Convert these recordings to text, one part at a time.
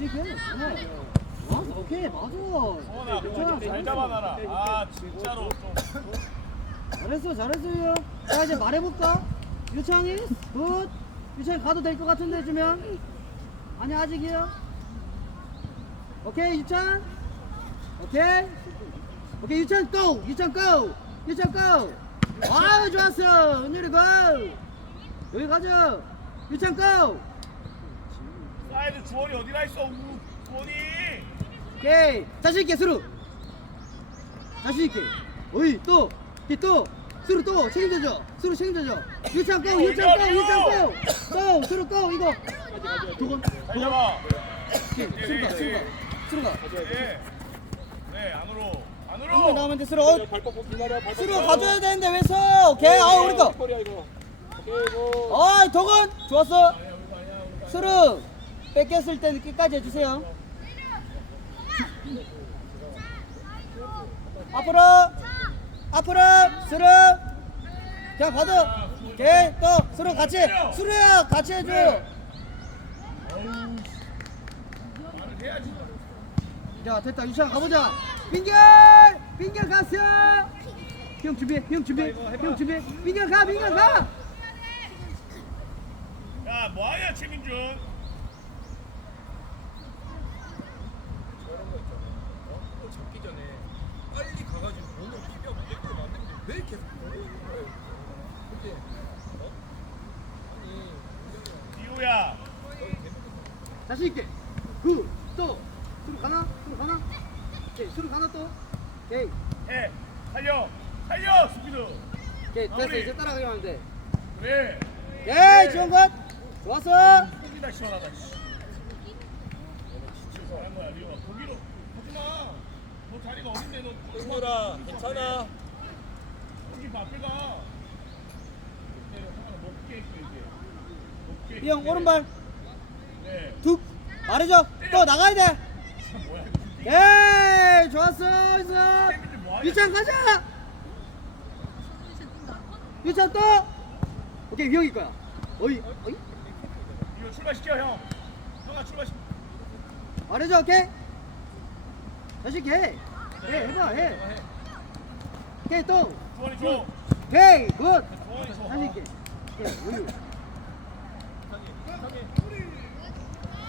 자신 있게 해. 어? 오케이 맞아. 소원아 괜찮아, 잘 잘했어. 잡아놔라 아 진짜로 좀 잘했어 잘했어요. 자 이제 말해볼까? 유창이 굿. 유창이 가도 될 것 같은데 주면 아니 아직이요. 오케이 유찬. 오케이. 오케이 유찬 고. 유찬 고. 유찬 고. 와 좋았어. 은율이 고. 여기 가죠. 유찬 고. 사이드 주원이 어디나 있어? 우 주원이. 오케이. 자신 있게 수루. 자신 있게. 어이 또또. 수루 또. 책임져줘. 수루 책임져줘. 유창 고 유창 고 유창 고고 수루 고 이거. 두번. 잘 잡아. 오케이 수루 가 수루 가. 수루 가. 네, 네 안으로. 한번 안으로. 나오면 돼 수루. 어, 발 뻗고 기다려. 발 수루. 가져야 되는데 왜서? 오케이 아 우리 거 콜이야 이거. 오케이 이거. 어이 도건 좋았어. 수루 뺏겼을 때는 끝까지 해주세요. 앞으로 앞으로 수루. 그냥 받아 오케이 또 수루 같이 수루야 같이 해줘. 자 됐다. 유찬 가보자. 빙결! 빙결 갔어 형 준비 형 준비 형 준비. 빙결 가 빙결 가! 야 뭐하냐 최민준 잡기 전에 빨리 가가지고 오늘 비벼 무게로 만드는데 왜 계속 그래? 그치? 어? 아니 디우야 자신 있게 그또 수루 가나 수루 가나 오케이 수루 가나 또. 오케이. 해 살려 살려 스피드 오케이 됐어. 마무리. 이제 따라가기만 하면 돼. 그래. 오케이 좋은 것 좋았어. 여기다 시원하다 씨. 진짜 잘한 거야 리오 거기로 하지마 너 자리가 어딘데 너? 승우라 괜찮아. 여기 봐 앞에 가. 때려 상관없어. 높게 있어 이제. 높게 이형 오른발. 네. 툭. 말해줘. 또 나가야 돼. 참, 뭐야 이거 에이 좋았어 있어 최민준 뭐하냐 유찬 가자! 유찬 또! 오케이 위형일 거야. 어이 어이? 이거 출발시켜 형. 형아 출발시켜 말해줘 오케이? 자식 해. 해, 해봐 해. 오케이 또. 주원이 줘. 오케이 굿. 주원이 줘. 자식 있게.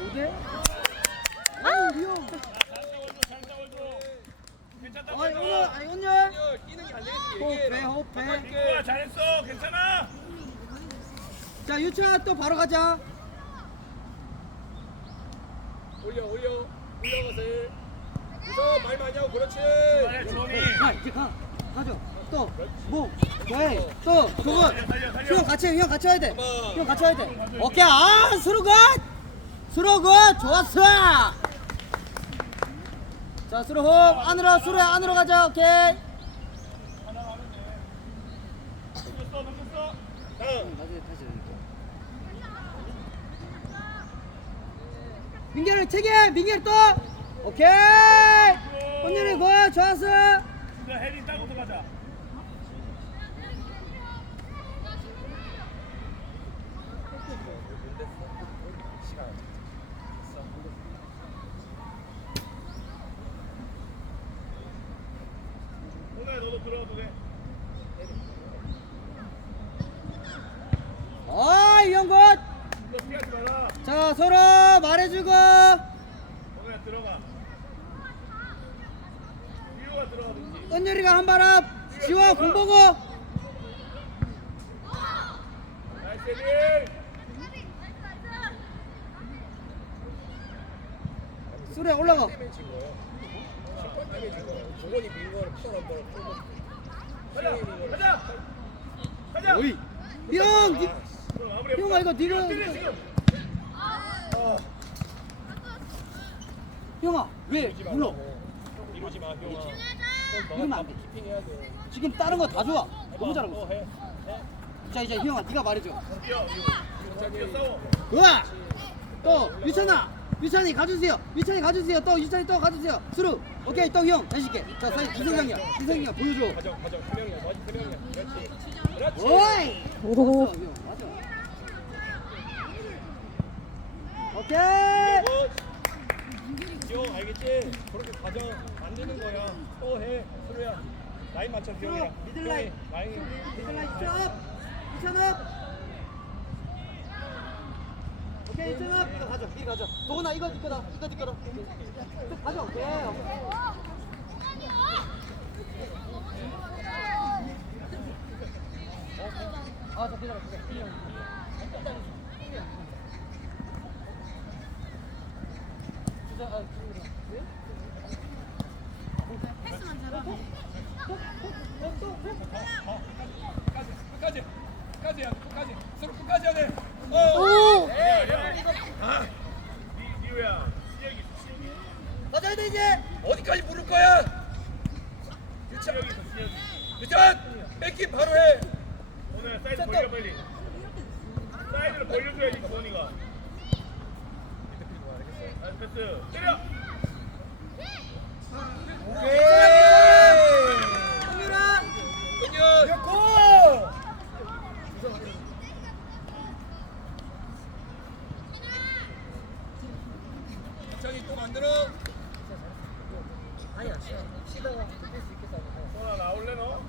오케이 아유 위형 잘 싸워줘 잘 싸워줘 괜찮다고 어이. 오늘 아이 오늘 뛰는 게 안 되겠지 호흡해. 호흡해 이거야 잘했어 괜찮아 자 유찬 또 바로 가자 올려 올려 올려가서 해. 무서워 말 많이 하고 그렇지. 잘해 주원이 가 이제 가 가죠 또뭐 오케이 또 그거 살려 살려 살려 형 같이 해, 형 같이 와야 돼. 봐봐. 형 같이 와야 돼. 오케이, 아, 수루 굿! 수루 굿! 좋았어! 자, 수루 호흡, 안으로, 수루 안으로 가자, 오케이. 민결을 책임! 민결 또! 오케이! 언니는 굿! 좋았어! 혜린 따고서 가자 오늘 너도 들어가도 돼 아, 피하지 마라 자, 서로 말해주고. 은율이가 한 발 앞! 지원 공 보고! 나이스 혜린 수루야, 올라가. 때문에 진 거야. 심판 때문에 진 거야. 조건이 민 어이. 형! 니, 형아, 이거 니가. 형아, 왜? 말라고. 이러지 마, 형아. 이러면 안 돼. 키핑 해야 돼. 지금 다른 거 다 좋아. 너무 어, 잘하고 해. 있어. 자 이제 형아 네가 말해줘. 우와. 또 유찬아, 유찬이 가주세요. 유찬이 가주세요. 또 유찬이 또 가주세요. 수루. 오케이 또 형. 다시 게. 자 사이 기생형이야. 기생형 보여줘. 가져, 가져. 세 명이야. 마지 세 명이야. 그렇지. 그렇지. 오이. 오. 맞아. 오케이. 굿. 기억 알겠지? 그렇게 가져 만드는 거야. 또 해, 수루야. 라인 맞춰 수루 기억이야. 미들 라인 라인. 미들 라인 2천 업 2천 업 오케이 2천 업 이거 가져 이거 가져 도훈아 이거 네 거다 이거 네 거다 쭉 가져 오케이 아저 기다려 기다려 주자 아 주자 왜? 끝까지, 끝까지, 끝까지 해야 돼. 끝까지. 수루 끝까지 해야 돼. 어. 오! 네, 네. 아, 리- 리우야 시혁이 시혁이 맞아야 돼 이제 어디까지 부를 거야? 유찬, 유찬, 뺏김 바로 해. 오늘 사이드. 벌려 빨리 사이드를 벌려줘야지 주원이가 아 패스 때려 오케이 홍유라 은현. 고! 유찬이 또 만들어. 아니야 쉬- 쉬다가 뛸수 있겠다 소나 나올래 너?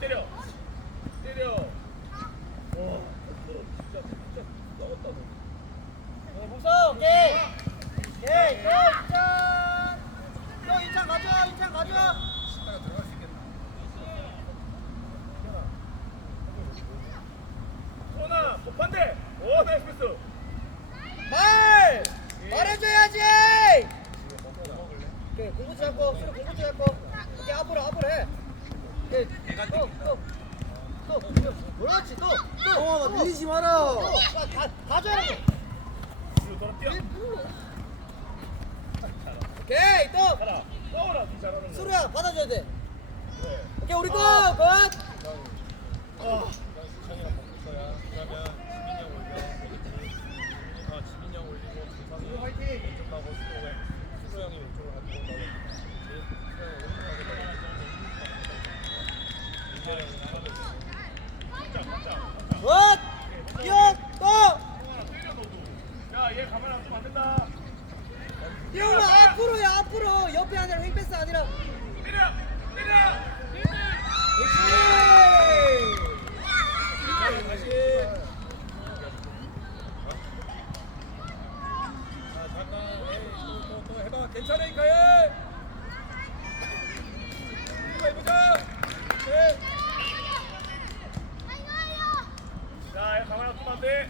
때려. 때려 와 진짜 진짜 싸웠다 너 네, 무서 오케이 오케이 또 2찬 또 2찬 가져 2찬 가져 쉬다가 들어갈 수 있겠나? 소나 못한대 오 나이스 패스 말! 말해줘야지 오케이 공부 잡고 수로 공부 잡고 오케이 앞으로 앞으로 해 오케이 또또또 그렇지 또 또. 어, 밀리지 마라. 다 가져야 돼 뒤로 돌아 뛰어. 오케이 또. 가라. 떠오라 니 잘하는 거. 수루야 받아줘야 돼. 그래. 오케이 우리 거 굿! 아 수찬이랑 먹을 거야. 그러면 지민이 형 올려. 아, 지민이 형 올리고 조상이 왼쪽 가고 수로 왼 수로 형이 왼쪽으로 가고 나고. 이재령 하고 있어. 진짜 진짜 굿! 뛰어 또! 때려 너도 야얘 가만 안 두면 안 된다 뛰어라 앞으로야 앞으로 옆에 아니라 횡패스 아니라 때려 때려 다시 다시. 자 잠깐 에이 또또 해봐 괜찮으니까 해. 이거 해보자. 네. 야얘 가만 안 두면 안돼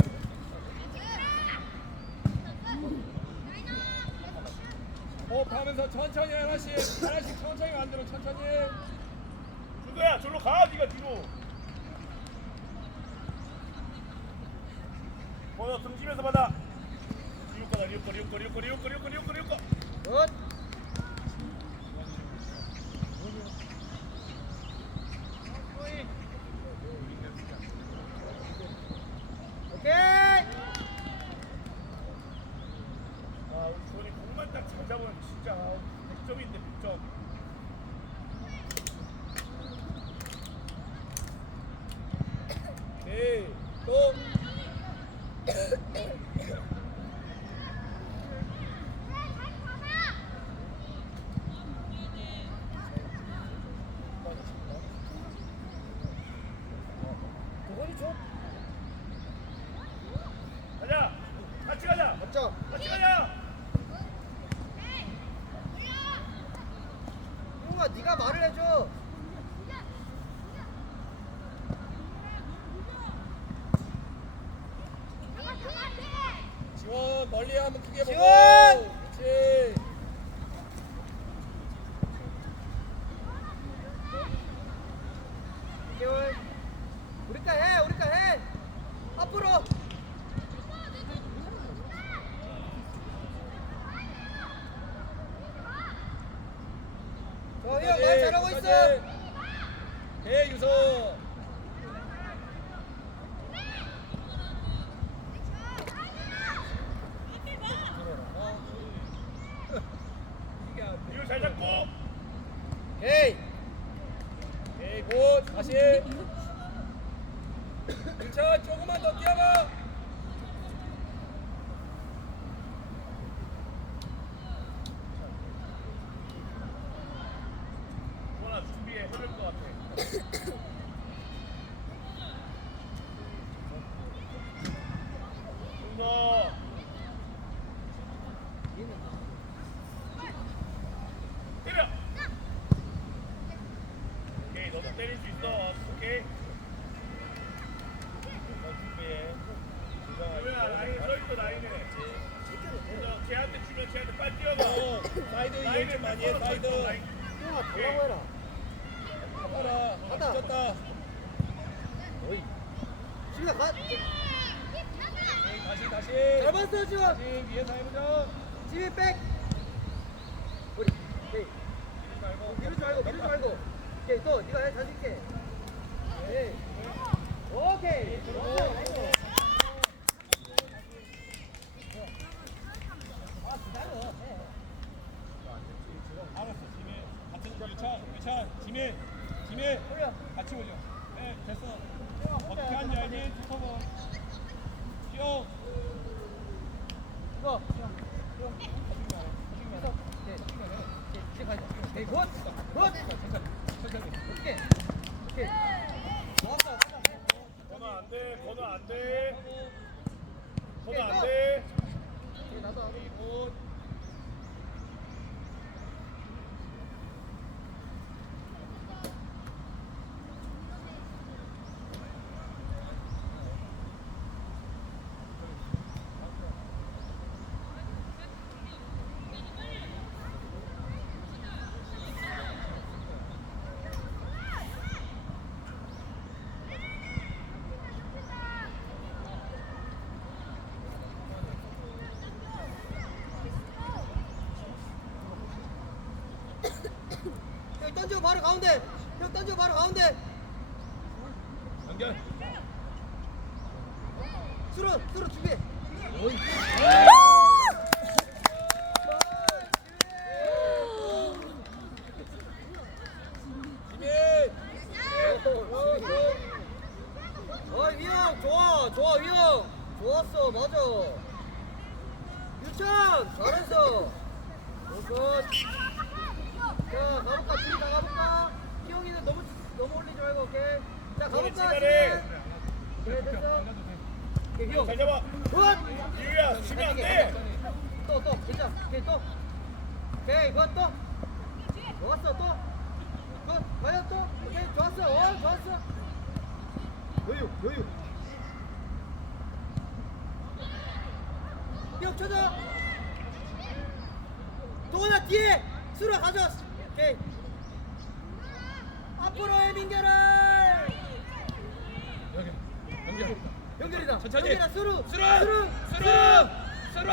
호흡하면서 천천히 하나씩 하나씩 천천히 만들어 천천히. 준호야 절로 가 니가 뒤로. 번호 등지면서 받아. 리우거다 리우거 리우거 리우거 리우거 리우거 리우거 리우거 굿! 오케이! 아 우리 주원이 공만 딱 잘 잡으면 진짜 100점인데 100점 오케이 또. 도건이 줘 가자 같이 가자 맞죠? 같이 가자 형아 네가 말을 해줘 지원 멀리 한번 크게 보고. 지원! 그렇지. 개월 우리까 해 우리까 해 앞으로 좋아 형말 잘하고 있어 해 유서. 이게 안 돼. 리우 잘 잡고 에이 오케이 굿 다시. 유찬 조금만 더 뛰어봐. 원아 준비해 해볼 것 같아. 준서. 때려. 오케이 너도 때릴 수 있어. 오케이. 너 준비해. 그러면 라인에 서 있어 라인에. 너 쟤한테 주면 쟤한테 빨리 뛰어가. 어, 사이드 이용 좀 많이 해, 사이드. 형아 달라고 해라 하라. 졌다. 어이 수빈아 가 다시 다시. 잘 봤어 지금 다시 위에서 해보자. 지민 백 우리 오케이 말고. 미루지 말고 미루지 말고 오케이 또 네가 해 자신 있게 오케이 오케이 좋았어. 아 기다려 해. 알았어 지민 같은 유찬 유찬 지민 지민 올려 같이 올려 네 됐어 어떻게 하는지 알지 투커버 뛰어 이거 형 계속 오케이 오케이 이제 가자 오케이 굿굿 오케이 오케이 좋았어 건우 안 돼 건우 안 돼. 건우 안 돼 오케이 나도 하고 굿. 형 던져 바로 가운데. 형 던져 바로 가운데. 연결. 수로 수로 준비. 어이. 지민. 어이 위영 좋아 좋아 위영 좋았어 맞아. 유찬 잘했어. 굿굿 자 가볼까 둘이 다 가볼까 희영이는 너무 너무 올리지 말고 오케이 자 가볼까 시간에. 그래 됐어 오케이 희영 잘 잡아 굿 유야 치면 안 돼 또, 또, 괜찮아. 오케이, 또. 오케이, 그거 또. 좋았어, 또. 굿, 과연 또. 오케이, 좋았어. 어, 좋았어. 여유, 여유. 뛰어 쳐줘. 도원아, 뒤에. 수로 가져. 오케이. 앞으로 해, 민결아. 여기. 연결. 연결이다. 천천히. 수루. 수루. 수루. 수루. 수루.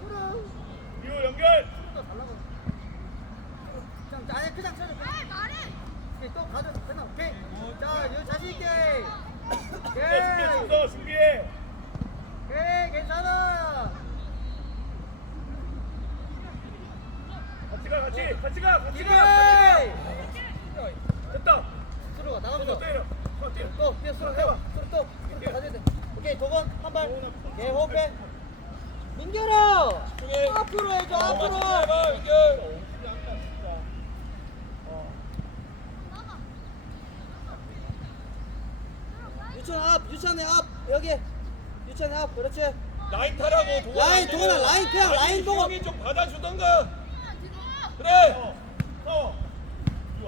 수루. 유 연결 또 달라고. 그냥 아예 그냥 쳐줘. 오케이, 또 가져. 됐나? 오케이. 자, 유 자신 있게. 준비해. 준서 준비해 오케이, 괜찮아. 같이 가 같이 같이 가 같이. 가 됐다 건우 나가면서. 때려 또, 뛰어 수루 해봐. 수루 또. 가져야 돼. 오케이, 도건 한 발. 오케이, 호흡해. 민결아. 집중해. 앞으로 해줘. 어, 앞으로. 해봐, 연결. 유찬 앞, 유찬의 앞. 여기. 유찬의 앞. 그렇지. 라인 타라고 동원 라인, 안 되면. 동원아, 라인 그냥 아니, 라인 동원. 형이 좀 받아주던가 그래 어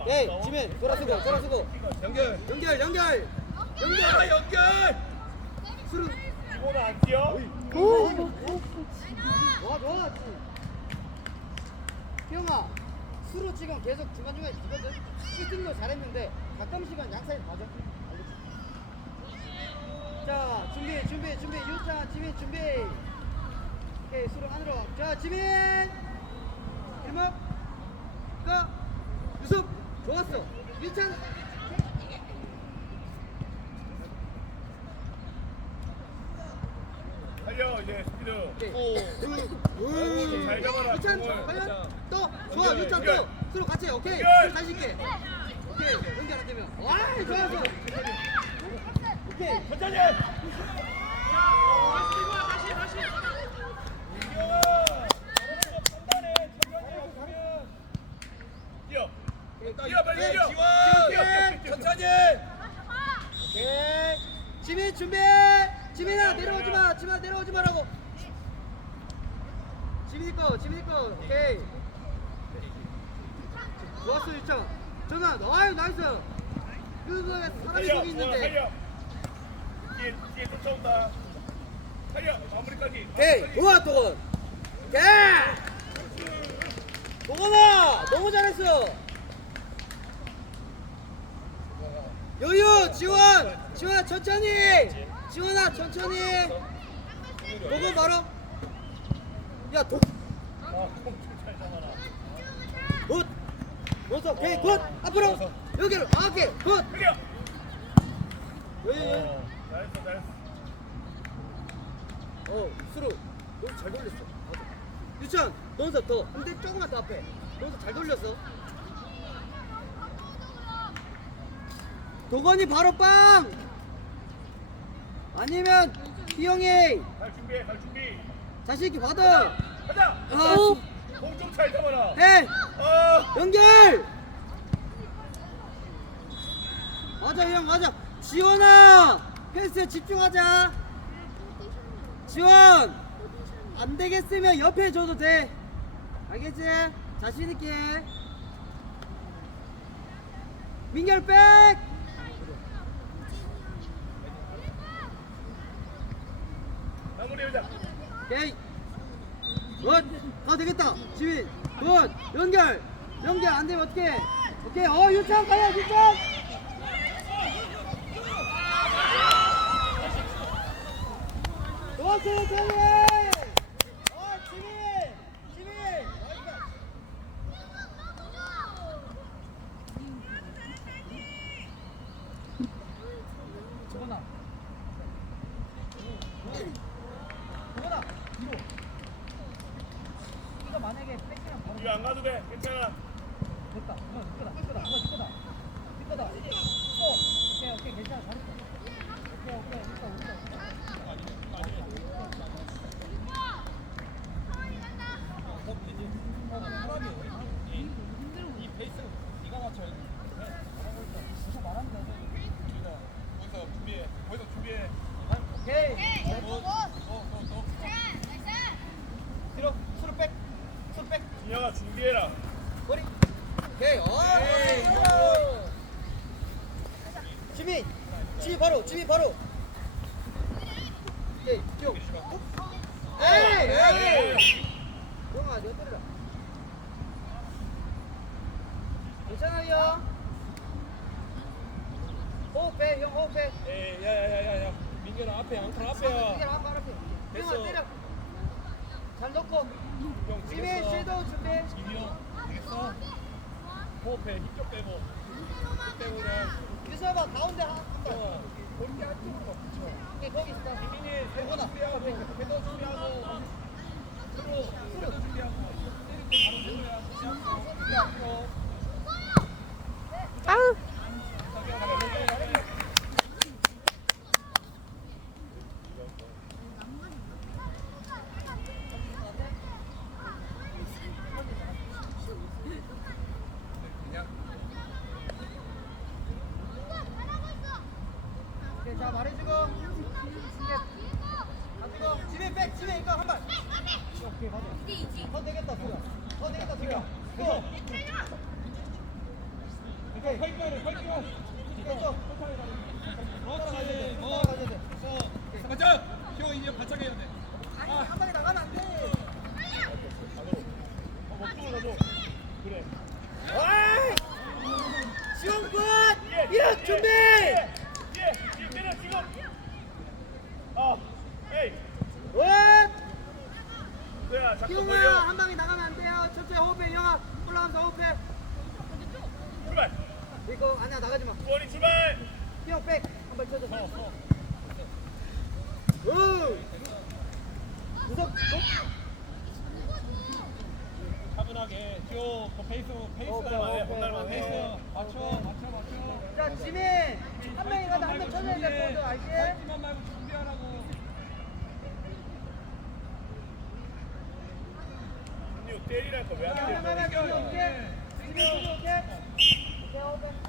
오케이, 지민. 돌아서고, 돌아서고. 연결 연결, 연결. 연결. 야 연결 수루. 이거는 안 뛰어 오! 좋아 좋아 형아 수로 지금 계속 중간 중간 지거든 슈팅도 잘했는데 가끔씩은 양사이 봐줘 알겠지? 자 준비 준비 준비 유찬 지민 준비 오케이 수로 안으로 자 지민 일목 가 유섭 좋았어. 유찬. 달려 이제 스피드. 오. 잘 잡아라, 유찬 공을. 과연 또 좋아 연결, 유찬 연결. 또. 수로 같이 오케이. 연결. 다시 있게. 오케이 연결 안 되면. 와 좋았어. 오케이. 천천히. 이경아, 판단해. 천천히 하면. 뛰어. 뛰어 빨리 오케이, 뛰어. 뛰어. 천천히. 오케이 지민 준비 지민아 내려오지 마 지민아 내려오지 마라고 지민이 거 지민이 거 오케이 좋았어 유창 전화 아유 나이스 그거에 사람이 저기 좋아, 있는데. 뒤에 뒤에 쫓아온다. 살려. 마무리까지. 오케이 좋아 도건 오케이 도건아 너무 잘했어 여유 지원 지원 천천히. 지원아 천천히. 도건 바로. 잡아라. 굿. 원서 오케이 굿. 앞으로. 여기로 아, 오케이 굿. 여유 여유. 어, 잘했어, 잘했어. 어 수루. 너무 잘 돌렸어. 맞아. 유찬 너서 더. 근데 조금만 더 앞에. 너서 잘 돌렸어 도건이 바로 빵! 아니면 희영이! 갈 준비해, 갈 준비. 자신 있게 받아! 가자. 아, 공좀 잘 잡아라. 해! 어. 연결! 맞아 형 맞아 지원아! 패스에 집중하자! 지원! 안 되겠으면 옆에 줘도 돼. 알겠지? 자신 있게. 민결 백 마무리하자. 오케이. 굿. 가도 되겠다. 지민 굿. 연결. 연결 안 되면 어떡해. 오케이. 어 유창 가야 유창. 좋았어 유창이 어 지민 지민 저거나 저거나 뒤로 이거 만약에 뺏기면 바로 이거 안 가도 돼. 괜찮아. 됐다. 이거 네 거다. 네 거다. 이거 네 거다. 네 거다. 또. 오케이, 오케이. 괜찮아. 잘했어. 오케이, 오케이. 됐다. 됐다. 사람이 이, 이 페이스 네가 맞춰야 돼. 계속 말하면 돼. 우리가 거기서 준비해. 거기서 준비해. 오케이. 더더더 뒤로. 수로 백. 수로 백. 준영아 준비해라. 머리. 오케이. 어. 지민. 지민 바로. 지민 바로. 오케이. 쭉. 에이. 에이. 형아, 내 때려라. 괜찮아요. 호흡해, 형 호흡해. 에이 야야야야야. 민규는 앞에 앙탈 이게 앞에야. 한 발 앞에. 형아 됐어. 때려. 잘 넣고. 형 지민. 섀도우 준비. 되겠어. 호흡해 힘좀 빼고. 힘 빼고 그냥. 유서봐 가운데 한 발. 어. 거기 안쪽으로 붙여. 오케이 거기 있어. 민이 배도 준비하고 배도 준비하고. 서로 서로 준비하고. 때릴 때 바로. 준비하고. 아우. 자 말해주고. 가지고 지민 백 지민 이거 한 발. 오케이 가자. 더 되겠다 수야. 더 되겠다 수야. 또. 오케이. 활기를 활기를. 이쪽. 그렇지. 어. 가야 돼. 어. 맞아. 형 이제 바짝 해야 돼. 아니 한 방에 나가면 안 돼. 어, 먹고 가줘. 그래. 지원군 예, 이런 예, 준비. 예, 예, 지금 때려 지금. 아, 에이, 원. 걸려. 한 방에 나가면 안 돼요. 천천히 호흡해 형아. 올라가면서 호흡해. 출발. 이거 아니야 나가지 마. 구원이 출발. 희용 백. 한발 쳐줘. 어, 어. 무섭. 차분하게. 그 페이스, 페이스. 페이스. 맞춰, 맞춰, 맞춰. 자 지민 한 명이 가다 한명 쳐줘야 될거든 알지? 만 말고. 언니 때